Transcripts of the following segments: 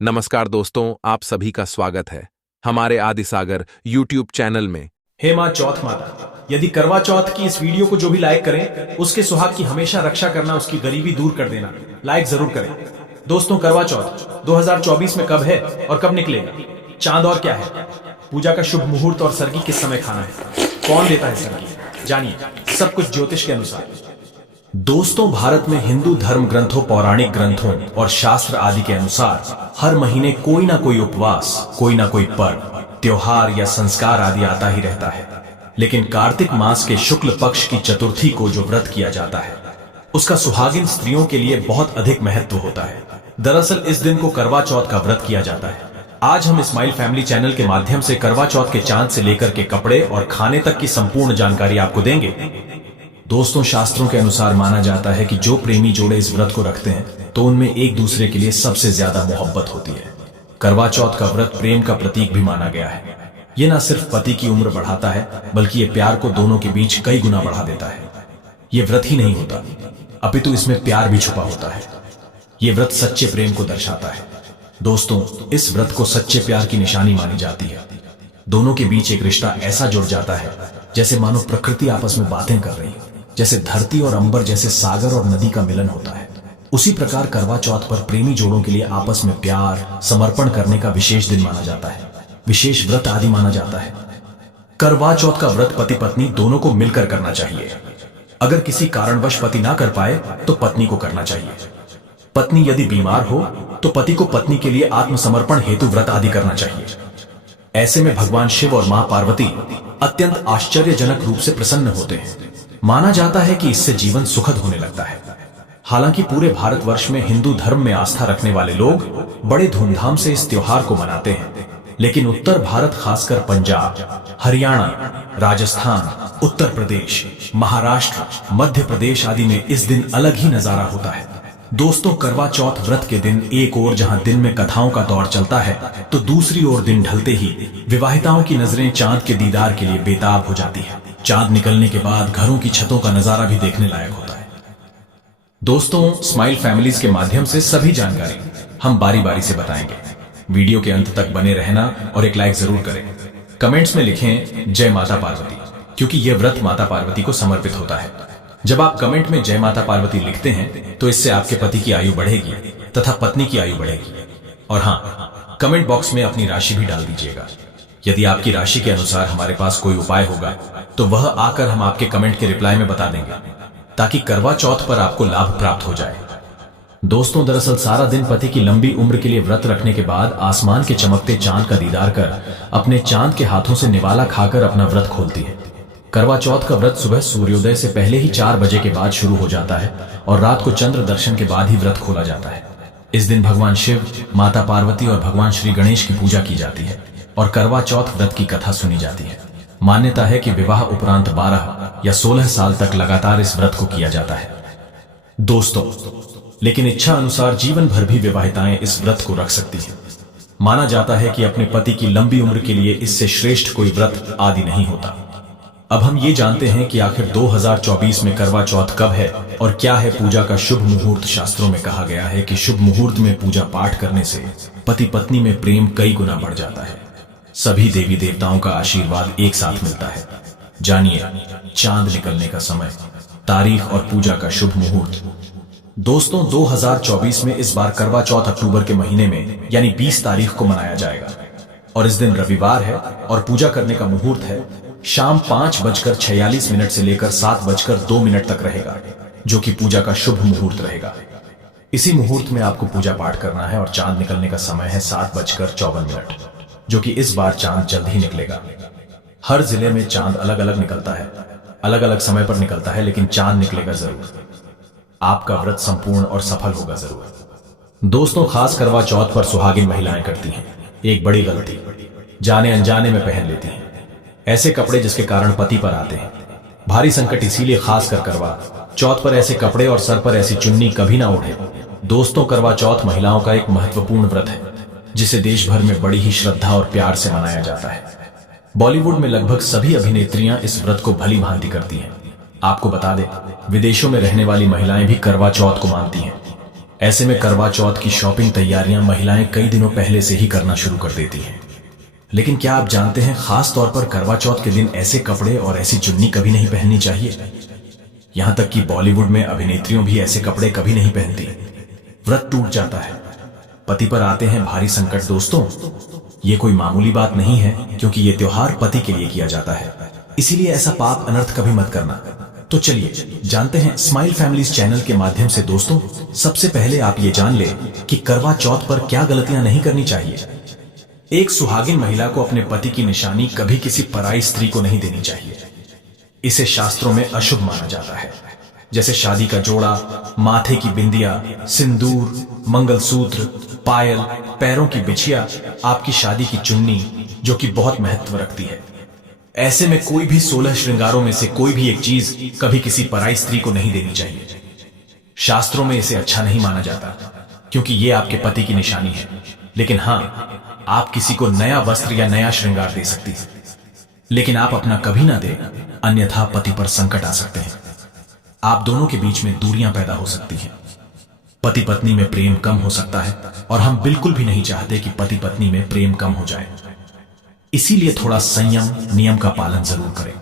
नमस्कार दोस्तों, आप सभी का स्वागत है हमारे आदिसागर यूट्यूब चैनल में। हे माँ चौथ माता, यदि करवा चौथ की इस वीडियो को जो भी लाइक करें उसके सुहाग की हमेशा रक्षा करना, उसकी गरीबी दूर कर देना। लाइक जरूर करें। दोस्तों, करवा चौथ 2024 में कब है और कब निकलेगा? चांद और क्या है? पूजा का शुभ मुहूर्त और सरगी किस समय खाना है? कौन देता है सरगी? जानिए सब कुछ ज्योतिष के अनुसार। दोस्तों, भारत में हिंदू धर्म ग्रंथों, पौराणिक ग्रंथों और शास्त्र आदि के अनुसार हर महीने कोई ना कोई उपवास, कोई ना कोई पर्व, त्योहार या संस्कार आदि आता ही रहता है। लेकिन कार्तिक मास के शुक्ल पक्ष की चतुर्थी को जो व्रत किया जाता है उसका सुहागिन स्त्रियों के लिए बहुत अधिक महत्व होता है। दरअसल इस दिन को करवा चौथ का व्रत किया जाता है। आज हम स्माइल फैमिली चैनल के माध्यम से करवा चौथ के चांद से लेकर के कपड़े और खाने तक की संपूर्ण जानकारी आपको देंगे। दोस्तों, शास्त्रों के अनुसार माना जाता है कि जो प्रेमी जोड़े इस व्रत को रखते हैं तो उनमें एक दूसरे के लिए सबसे ज्यादा मोहब्बत होती है। करवा चौथ का व्रत प्रेम का प्रतीक भी माना गया है। ये न सिर्फ पति की उम्र बढ़ाता है बल्कि ये प्यार को दोनों के बीच कई गुना बढ़ा देता है। ये व्रत ही नहीं होता अपितु इसमें प्यार भी छुपा होता है। ये व्रत सच्चे प्रेम को दर्शाता है। दोस्तों, इस व्रत को सच्चे प्यार की निशानी मानी जाती है। दोनों के बीच एक रिश्ता ऐसा जुड़ जाता है जैसे मानो प्रकृति आपस में बातें कर रही है, जैसे धरती और अंबर, जैसे सागर और नदी का मिलन होता है। उसी प्रकार करवा चौथ पर प्रेमी जोड़ों के लिए आपस में प्यार, समर्पण करने का विशेष दिन माना जाता है, विशेष व्रत आदि माना जाता है। करवा चौथ का व्रत पति पत्नी दोनों को मिलकर करना चाहिए। अगर किसी कारणवश पति ना कर पाए तो पत्नी को करना चाहिए। पत्नी यदि बीमार हो तो पति को पत्नी के लिए आत्मसमर्पण हेतु व्रत आदि करना चाहिए। ऐसे में भगवान शिव और मां पार्वती अत्यंत आश्चर्यजनक रूप से प्रसन्न होते हैं। माना जाता है कि इससे जीवन सुखद होने लगता है। हालांकि पूरे भारतवर्ष में हिंदू धर्म में आस्था रखने वाले लोग बड़े धूमधाम से इस त्योहार को मनाते हैं, लेकिन उत्तर भारत, खासकर पंजाब, हरियाणा, राजस्थान, उत्तर प्रदेश, महाराष्ट्र, मध्य प्रदेश आदि में इस दिन अलग ही नजारा होता है। दोस्तों, करवा चौथ व्रत के दिन एक ओर जहां दिन में कथाओं का दौर चलता है तो दूसरी ओर दिन ढलते ही विवाहिताओं की नजरें चांद के दीदार के लिए बेताब हो जाती है। चांद निकलने के बाद घरों की छतों का नजारा भी देखने लायक होता है। दोस्तों, स्माइल फैमिलीज के माध्यम से सभी जानकारी हम बारी बारी से बताएंगे। वीडियो के अंत तक बने रहना और एक लाइक जरूर करें। कमेंट्स में लिखें जय माता पार्वती, क्योंकि यह व्रत माता पार्वती को समर्पित होता है। जब आप कमेंट में जय माता पार्वती लिखते हैं तो इससे आपके पति की आयु बढ़ेगी तथा पत्नी की आयु बढ़ेगी। और हाँ, कमेंट बॉक्स में अपनी राशि भी डाल दीजिएगा। यदि आपकी राशि के अनुसार हमारे पास कोई उपाय होगा तो वह आकर हम आपके कमेंट के रिप्लाई में बता देंगे, ताकि करवा चौथ पर आपको लाभ प्राप्त हो जाए। दोस्तों, दरअसल सारा दिन पति की लंबी उम्र के लिए व्रत रखने के बाद आसमान के चमकते चांद का दीदार कर अपने चांद के हाथों से निवाला खाकर अपना व्रत खोलती है। करवा चौथ का व्रत सुबह सूर्योदय से पहले ही 4 बजे के बाद शुरू हो जाता है और रात को चंद्र दर्शन के बाद ही व्रत खोला जाता है। इस दिन भगवान शिव, माता पार्वती और भगवान श्री गणेश की पूजा की जाती है और करवा चौथ व्रत की कथा सुनी जाती है। मान्यता है कि विवाह उपरांत 12 या 16 साल तक लगातार इस व्रत को किया जाता है। दोस्तों, लेकिन इच्छा अनुसार जीवन भर भी विवाहिताएं इस व्रत को रख सकती हैं। माना जाता है कि अपने पति की लंबी उम्र के लिए इससे श्रेष्ठ कोई व्रत आदि नहीं होता। अब हम ये जानते हैं कि आखिर 2024 में करवा चौथ कब है और क्या है पूजा का शुभ मुहूर्त। शास्त्रों में कहा गया है कि शुभ मुहूर्त में पूजा पाठ करने से पति पत्नी में प्रेम कई गुना बढ़ जाता है। सभी देवी देवताओं का आशीर्वाद एक साथ मिलता है। जानिए चांद निकलने का समय, तारीख और पूजा का शुभ मुहूर्त। दोस्तों, 2024 में इस बार करवा चौथ अक्टूबर के महीने में यानी 20 तारीख को मनाया जाएगा और इस दिन रविवार है और पूजा करने का मुहूर्त है शाम 5:46 से लेकर 7:02 तक रहेगा, जो कि पूजा का शुभ मुहूर्त रहेगा। इसी मुहूर्त में आपको पूजा पाठ करना है और चांद निकलने का समय है 7:54, जो कि इस बार चांद जल्द ही निकलेगा। हर जिले में चांद अलग अलग निकलता है, अलग अलग समय पर निकलता है, लेकिन चांद निकलेगा जरूर। आपका व्रत संपूर्ण और सफल होगा जरूर। दोस्तों, खास करवा चौथ पर सुहागिन महिलाएं करती हैं एक बड़ी गलती, जाने अनजाने में पहन लेती हैं ऐसे कपड़े जिसके कारण पति पर आते हैं भारी संकट। इसीलिए खास कर करवा चौथ पर ऐसे कपड़े और सर पर ऐसी चुन्नी कभी ना ओढ़े। दोस्तों, करवा चौथ महिलाओं का एक महत्वपूर्ण व्रत है जिसे देश भर में बड़ी ही श्रद्धा और प्यार से मनाया जाता है। बॉलीवुड में लगभग सभी अभिनेत्रियां इस व्रत को भली भांति करती हैं। आपको बता दें, विदेशों में रहने वाली महिलाएं भी करवा चौथ को मानती हैं। ऐसे में करवा चौथ की शॉपिंग तैयारियां महिलाएं कई दिनों पहले से ही करना शुरू कर देती हैं। लेकिन क्या आप जानते हैं, खास तौर पर करवा चौथ के दिन ऐसे कपड़े और ऐसी चुन्नी कभी नहीं पहननी चाहिए। यहां तक कि बॉलीवुड में अभिनेत्रियों भी ऐसे कपड़े कभी नहीं पहनती। व्रत टूट जाता है, पति पर आते हैं भारी संकट। दोस्तों, ये कोई मामूली बात नहीं है, क्योंकि ये त्योहार पति के लिए किया जाता है। इसीलिए ऐसा पाप अनर्थ कभी मत करना। तो चलिए जानते हैं स्माइल फैमिलीज चैनल के माध्यम से। दोस्तों, सबसे पहले आप ये जान ले कि करवा चौथ पर क्या गलतियां नहीं करनी चाहिए। एक सुहागिन महिला को अपने पति की निशानी कभी किसी पराई स्त्री को नहीं देनी चाहिए। इसे शास्त्रों में अशुभ माना जाता है। जैसे शादी का जोड़ा, माथे की बिंदिया, सिंदूर, मंगलसूत्र, पायल, पैरों की बिछिया, आपकी शादी की चुन्नी, जो कि बहुत महत्व रखती है। ऐसे में कोई भी 16 श्रृंगारों में से कोई भी एक चीज कभी किसी पराई स्त्री को नहीं देनी चाहिए। शास्त्रों में इसे अच्छा नहीं माना जाता, क्योंकि ये आपके पति की निशानी है। लेकिन हां, आप किसी को नया वस्त्र या नया श्रृंगार दे सकती है, लेकिन आप अपना कभी ना दे, अन्यथा पति पर संकट आ सकते हैं। आप दोनों के बीच में दूरियां पैदा हो सकती हैं। पति पत्नी में प्रेम कम हो सकता है, और हम बिल्कुल भी नहीं चाहते कि पति पत्नी में प्रेम कम हो जाए। इसीलिए थोड़ा संयम, नियम का पालन जरूर करें।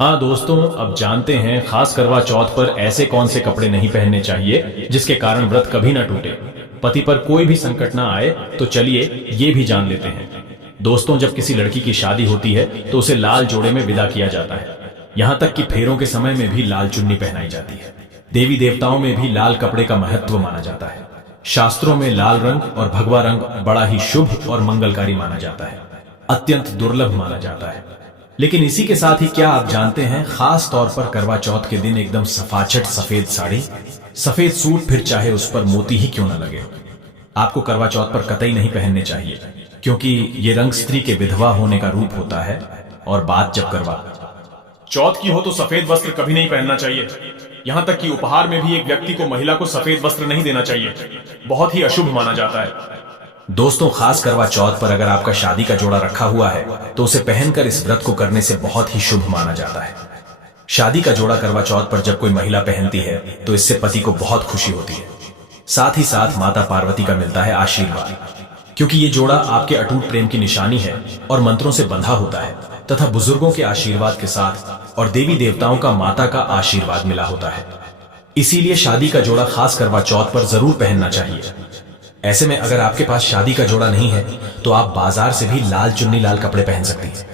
हाँ दोस्तों, अब जानते हैं खास करवा चौथ पर ऐसे कौन से कपड़े नहीं पहनने चाहिए जिसके कारण व्रत कभी ना टूटे, पति पर कोई भी संकट ना आए। तो चलिए ये भी जान लेते हैं। दोस्तों, जब किसी लड़की की शादी होती है तो उसे लाल जोड़े में विदा किया जाता है। यहाँ तक कि फेरों के समय में भी लाल चुन्नी पहनाई जाती है। देवी देवताओं में भी लाल कपड़े का महत्व माना जाता है। शास्त्रों में लाल रंग और भगवा रंग बड़ा ही शुभ और मंगलकारी माना जाता है, अत्यंत दुर्लभ माना जाता है। लेकिन इसी के साथ ही क्या आप जानते हैं, खास तौर पर करवा चौथ के दिन एकदम सफाचट सफेद साड़ी, सफेद सूट, फिर चाहे उस पर मोती ही क्यों न लगे, आपको करवा चौथ पर कतई नहीं पहनने चाहिए, क्योंकि ये रंग स्त्री के विधवा होने का रूप होता है। और बात जब करवा चौथ की हो तो सफेद वस्त्र कभी नहीं पहनना चाहिए। यहां तक कि उपहार में भी एक व्यक्ति को महिला को सफेद वस्त्र नहीं देना चाहिए, बहुत ही अशुभ माना जाता है। दोस्तों, खास करवा चौथ पर अगर आपका शादी का जोड़ा रखा हुआ है तो उसे पहनकर इस व्रत को करने से बहुत ही शुभ माना जाता है। शादी का जोड़ा करवा चौथ पर जब कोई महिला पहनती है तो इससे पति को बहुत खुशी होती है। साथ ही साथ माता पार्वती का मिलता है आशीर्वाद, क्योंकि ये जोड़ा आपके अटूट प्रेम की निशानी है और मंत्रों से बंधा होता है, तथा बुजुर्गों के आशीर्वाद के साथ और देवी देवताओं का माता का आशीर्वाद मिला होता है। इसीलिए शादी का जोड़ा खास करवा चौथ पर जरूर पहनना चाहिए। ऐसे में अगर आपके पास शादी का जोड़ा नहीं है तो आप बाजार से भी लाल चुन्नी, लाल कपड़े पहन सकती हैं।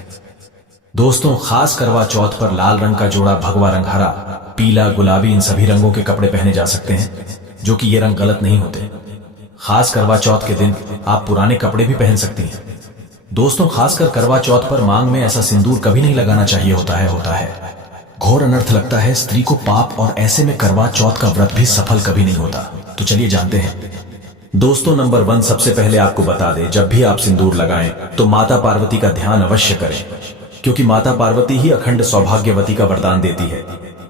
दोस्तों, खास करवा चौथ पर लाल रंग का जोड़ा, भगवा रंग, हरा, पीला, गुलाबी, इन सभी रंगों के कपड़े पहने जा सकते हैं, जो कि ये रंग गलत नहीं होते। खास करवा चौथ के दिन आप पुराने कपड़े भी पहन सकती हैं। दोस्तों, खासकर करवा चौथ पर मांग में ऐसा सिंदूर कभी नहीं लगाना चाहिए। होता है घोर अनर्थ लगता है, स्त्री को पाप, और ऐसे में करवा चौथ का व्रत भी सफल कभी नहीं होता। तो चलिए जानते हैं। दोस्तों, नंबर 1, सबसे पहले आपको बता दें, जब भी आप सिंदूर लगाएं तो माता पार्वती का ध्यान अवश्य करें, क्योंकि माता पार्वती ही अखंड सौभाग्यवती का वरदान देती है।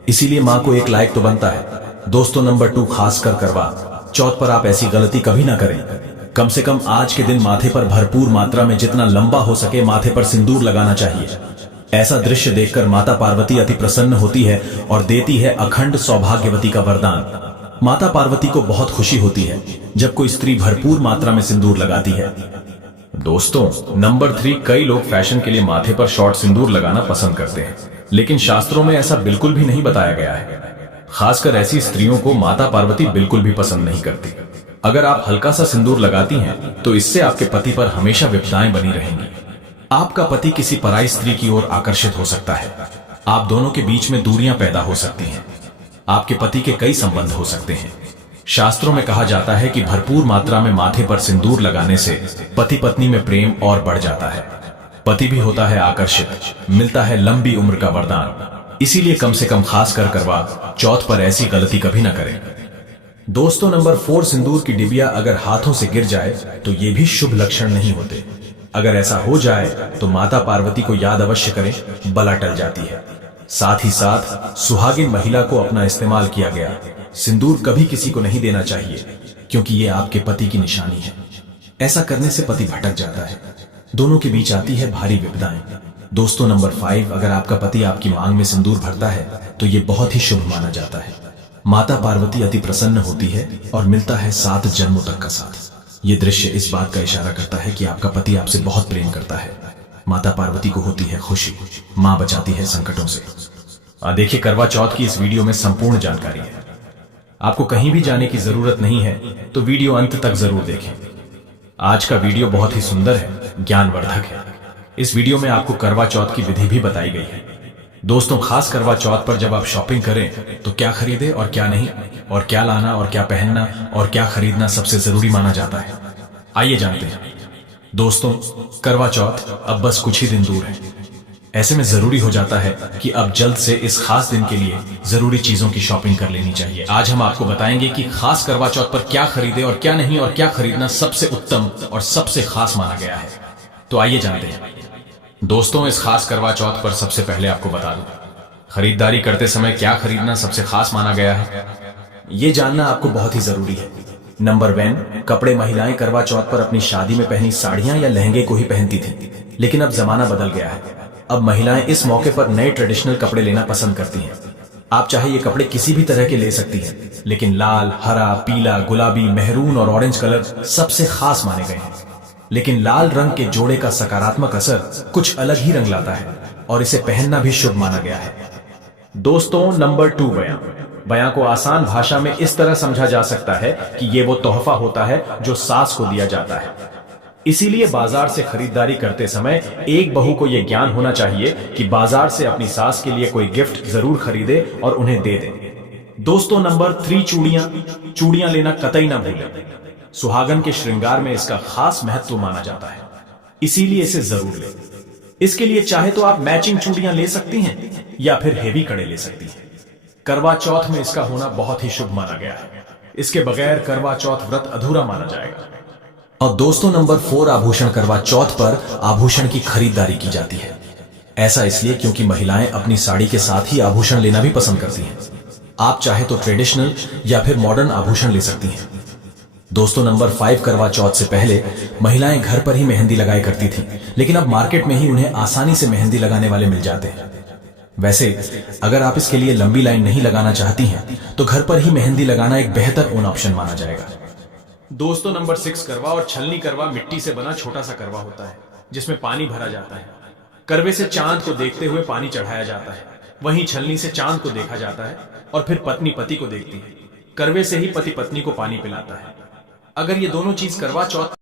इसीलिए मां को एक लाइक तो बनता है। दोस्तों, नंबर 2, खासकर करवा चौथ पर आप ऐसी गलती कभी ना करें। कम से कम आज के दिन माथे पर भरपूर मात्रा में जितना लंबा हो सके माथे पर सिंदूर लगाना चाहिए। ऐसा दृश्य देखकर माता पार्वती अति प्रसन्न होती है और देती है अखंड सौभाग्यवती का वरदान। माता पार्वती को बहुत खुशी होती है जब कोई स्त्री भरपूर मात्रा में सिंदूर लगाती है। दोस्तों, नंबर 3, कई लोग फैशन के लिए माथे पर शॉर्ट सिंदूर लगाना पसंद करते हैं, लेकिन शास्त्रों में ऐसा बिल्कुल भी नहीं बताया गया है। खासकर ऐसी स्त्रियों को माता पार्वती बिल्कुल भी पसंद नहीं करती। अगर आप हल्का सा सिंदूर लगाती हैं तो इससे आपके पति पर हमेशा विपदाएं बनी रहेंगी। आपका पति किसी पराई स्त्री की ओर आकर्षित हो सकता है। आप दोनों के बीच में दूरियां पैदा हो सकती हैं। आपके पति के कई संबंध हो सकते हैं। शास्त्रों में कहा जाता है कि भरपूर मात्रा में माथे पर सिंदूर लगाने से पति पत्नी में प्रेम और बढ़ जाता है। पति भी होता है आकर्षित, मिलता है लंबी उम्र का वरदान। इसीलिए कम से कम खासकर करवा चौथ पर ऐसी गलती कभी ना करें। दोस्तों, नंबर 4, सिंदूर की डिबिया अगर हाथों से गिर जाए तो ये भी शुभ लक्षण नहीं होते। अगर ऐसा हो जाए तो माता पार्वती को याद अवश्य करें, बला टल जाती है। साथ ही साथ सुहागिन महिला को अपना इस्तेमाल किया गया सिंदूर कभी किसी को नहीं देना चाहिए, क्योंकि ये आपके पति की निशानी है। ऐसा करने से पति भटक जाता है, दोनों के बीच आती है भारी विपदाएं। दोस्तों, नंबर 5, अगर आपका पति आपकी मांग में सिंदूर भरता है तो ये बहुत ही शुभ माना जाता है। माता पार्वती अति प्रसन्न होती है और मिलता है 7 जन्मों तक का साथ। ये दृश्य इस बात का इशारा करता है कि आपका पति आपसे बहुत प्रेम करता है। माता पार्वती को होती है खुशी, मां बचाती है संकटों से। देखिए, करवा चौथ की इस वीडियो में संपूर्ण जानकारी है। आपको कहीं भी जाने की जरूरत नहीं है, तो वीडियो अंत तक जरूर देखें। आज का वीडियो बहुत ही सुंदर है, ज्ञानवर्धक है। इस वीडियो में आपको करवा चौथ की विधि भी बताई गई है। दोस्तों, खास करवा चौथ पर जब आप शॉपिंग करें तो क्या खरीदे और क्या नहीं, और क्या लाना और क्या पहनना और क्या खरीदना सबसे जरूरी माना जाता है, आइए जानते हैं। दोस्तों, करवा चौथ अब बस कुछ ही दिन दूर है। ऐसे में जरूरी हो जाता है कि अब जल्द से इस खास दिन के लिए जरूरी चीजों की शॉपिंग कर लेनी चाहिए। आज हम आपको बताएंगे कि खास करवा चौथ पर क्या खरीदे और क्या नहीं, और क्या खरीदना सबसे उत्तम और सबसे खास माना गया है। तो आइए जानते हैं। दोस्तों, इस खास करवा चौथ पर सबसे पहले आपको बता दूं, खरीदारी करते समय क्या खरीदना सबसे खास माना गया है, ये जानना आपको बहुत ही जरूरी है। नंबर 1, कपड़े। महिलाएं करवा चौथ पर अपनी शादी में पहनी साड़ियां या लहंगे को ही पहनती थी, लेकिन अब जमाना बदल गया है। अब महिलाएं इस मौके पर नए ट्रेडिशनल कपड़े लेना पसंद करती हैं। आप चाहे ये कपड़े किसी भी तरह के ले सकती हैं, लेकिन लाल, हरा, पीला, गुलाबी, मेहरून और ऑरेंज कलर सबसे खास माने गए हैं। लेकिन लाल रंग के जोड़े का सकारात्मक असर कुछ अलग ही रंग लाता है और इसे पहनना भी शुभ माना गया है। दोस्तों, नंबर 2, बयां। बयां को आसान भाषा में इस तरह समझा जा सकता है कि ये वो तोहफा होता है जो सास को दिया जाता है। इसीलिए बाजार से खरीदारी करते समय एक बहू को यह ज्ञान होना चाहिए कि बाजार से अपनी सास के लिए कोई गिफ्ट जरूर खरीदे और उन्हें दे दे। दोस्तों, नंबर 3, चूड़ियां। चूड़ियां लेना कतई ना भूलें। सुहागन के श्रृंगार में इसका खास महत्व माना जाता है, इसीलिए इसे जरूर लें। इसके लिए चाहे तो आप मैचिंग चूड़ियां ले सकती हैं या फिर हेवी कड़े ले सकती हैं। करवा चौथ में इसका होना बहुत ही शुभ माना गया है। इसके बगैर करवा चौथ व्रत अधूरा माना जाएगा। और दोस्तों, नंबर 4, आभूषण। करवा चौथ पर आभूषण की खरीदारी की जाती है। ऐसा इसलिए क्योंकि महिलाएं अपनी साड़ी के साथ ही आभूषण लेना भी पसंद करती हैं। आप चाहे तो ट्रेडिशनल या फिर मॉडर्न आभूषण ले सकती हैं। दोस्तों, नंबर 5, करवा चौथ से पहले महिलाएं घर पर ही मेहंदी लगाया करती थी, लेकिन अब मार्केट में ही उन्हें आसानी से मेहंदी लगाने वाले मिल जाते हैं। वैसे अगर आप इसके लिए लंबी लाइन नहीं लगाना चाहती हैं, तो घर पर ही मेहंदी लगाना एक बेहतर ऑप्शन माना जाएगा। दोस्तों, नंबर 6, करवा और छलनी। करवा मिट्टी से बना छोटा सा करवा होता है जिसमें पानी भरा जाता है। करवे से चांद को देखते हुए पानी चढ़ाया जाता है, वहीं छलनी से चांद को देखा जाता है और फिर पत्नी पति को देखती है। करवे से ही पति पत्नी को पानी पिलाता है। अगर ये दोनों चीज करवा चौथ